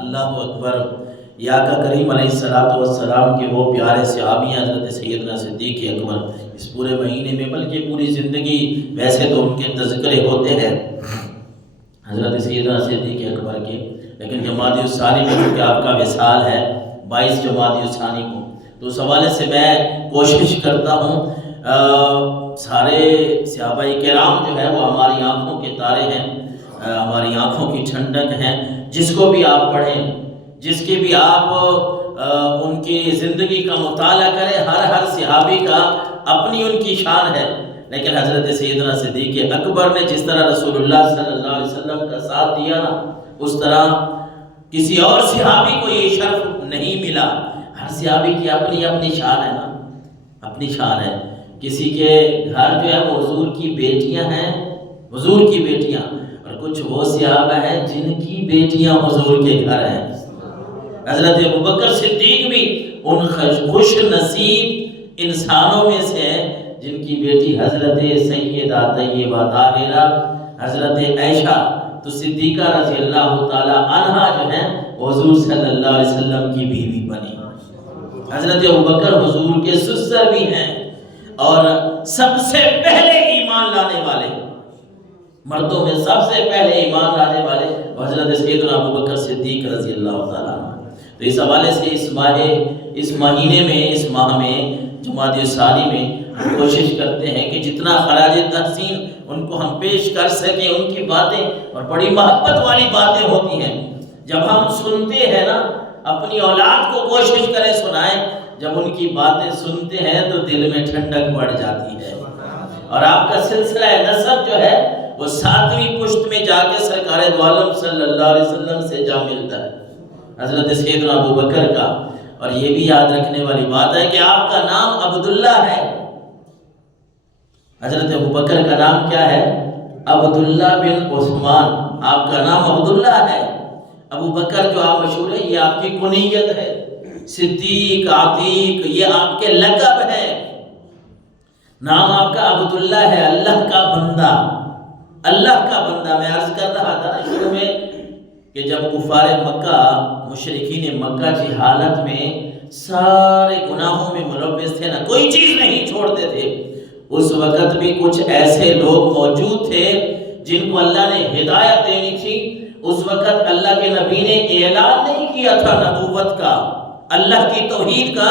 اللہ اکبر۔ یا آقا کریم علیہ السلام کے وہ پیارے صحابی حضرت سیدنا صدیق اکبر اس پورے مہینے میں بلکہ پوری زندگی ویسے تو ان کے تذکرے ہوتے ہیں حضرت سیدنا صدیق اکبر کے، لیکن جمادی الثانی میں کیونکہ آپ کا وصال ہے 22 جمادی الثانی کو، تو اس حوالے سے میں کوشش کرتا ہوں سارے صحابہ کرام جو ہے وہ ہماری آنکھوں کے تارے ہیں، ہماری آنکھوں کی ٹھنڈک ہیں، جس کو بھی آپ پڑھیں، جس کی بھی آپ ان کی زندگی کا مطالعہ کریں، ہر صحابی کا اپنی ان کی شان ہے، لیکن حضرت سیدنا صدیق اکبر نے جس طرح رسول اللہ صلی اللہ علیہ وسلم کا ساتھ دیا نا، اس طرح کسی اور صحابی کو یہ شرف نہیں ملا۔ ہر صحابی کی اپنی اپنی شان ہے نا، اپنی شان ہے۔ کسی کے گھر جو ہے وہ حضور کی بیٹیاں ہیں، حضور کی بیٹیاں، اور کچھ وہ صحابہ ہیں جن کی بیٹیاں حضور کے گھر ہیں۔ حضرت ابوبکر صدیق بھی ان خوش نصیب انسانوں میں سے ہیں جن کی بیٹی حضرت سیدہ طیبہ طاہرہ حضرت عائشہ تو صدیقہ رضی اللہ تعالی عنہا جو ہیں حضور صلی اللہ علیہ وسلم کی بیوی بنی۔ حضرت ابوبکر حضور کے سسر بھی ہیں اور سب سے پہلے ایمان لانے والے، مردوں میں سب سے پہلے ایمان لانے والے حضرت سیدنا ابوبکر صدیق رضی اللہ تعالیٰ عنہ۔ تو اس حوالے سے اس مہینے میں، اس ماہ میں، جمادی الثانی میں ہم کوشش کرتے ہیں کہ جتنا خراج تحسین ان کو ہم پیش کر سکیں، ان کی باتیں، اور بڑی محبت والی باتیں ہوتی ہیں جب ہم سنتے ہیں نا، اپنی اولاد کو کوشش کریں سنائیں، جب ان کی باتیں سنتے ہیں تو دل میں ٹھنڈک بڑھ جاتی ہے، اور آپ کا سلسلہ نسب جو ہے وہ 7ویں پشت میں جا کے سرکار دو عالم صلی اللہ علیہ وسلم سے جا ملتا ہے، حضرت سیدنا ابوبکر کا۔ اور یہ بھی یاد رکھنے والی بات ہے کہ آپ کا نام عبداللہ ہے، حضرت ابوبکر کا نام کیا ہے؟ عبداللہ بن عثمان، آپ کا نام عبداللہ ہے۔ ابوبکر جو آپ مشہور ہے یہ آپ کی کنیت ہے، صدیق، عتیق یہ آپ کے لقب ہے، نام آپ کا عبداللہ ہے، اللہ کا بندہ، اللہ کا بندہ۔ میں عرض کر رہا تھا نا شروع میں کہ جب کفار مکہ، مشرکین مکہ کی حالت میں سارے گناہوں میں ملوث تھے نا، کوئی چیز نہیں چھوڑتے تھے، اس وقت بھی کچھ ایسے لوگ موجود تھے جن کو اللہ نے ہدایت دینی تھی۔ اس وقت اللہ کے نبی نے اعلان نہیں کیا تھا نبوت کا، اللہ کی توحید کا،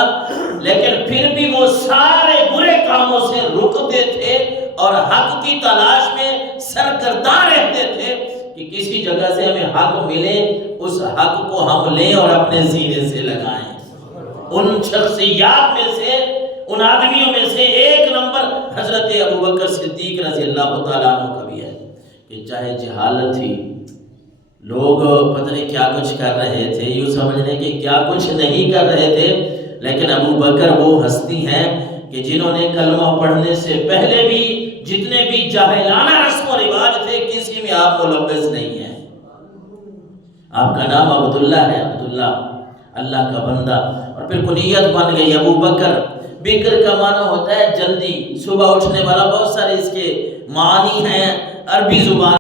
لیکن پھر بھی وہ سارے برے کاموں سے رکتے تھے اور حق کی تلاش میں سرگرداں رہتے تھے کہ کسی جگہ سے ہمیں حق ملے، اس حق کو ہم لیں اور اپنے سینے سے لگائیں۔ ان شخصیات میں سے، ان آدمیوں میں سے ایک نمبر حضرت ابوبکر صدیق رضی اللہ تعالیٰ عنہ کا بھی ہے کہ چاہے جہالت تھی، لوگ پتہ نہیں کیا کچھ کر رہے تھے، یوں سمجھنے کہ کیا کچھ نہیں کر رہے تھے، لیکن ابوبکر وہ ہستی ہیں کہ جنہوں نے کلمہ پڑھنے سے پہلے بھی جتنے بھی جاہلانہ رسم و رواج تھے کسی میں آپ ملوث نہیں ہیں۔ آپ کا نام عبداللہ ہے، عبداللہ اللہ کا بندہ، اور پھر کنیت بن گئی ابوبکر۔ بکر کا معنی ہوتا ہے جلدی، صبح اٹھنے والا، بہت سارے اس کے معنی ہیں عربی زبان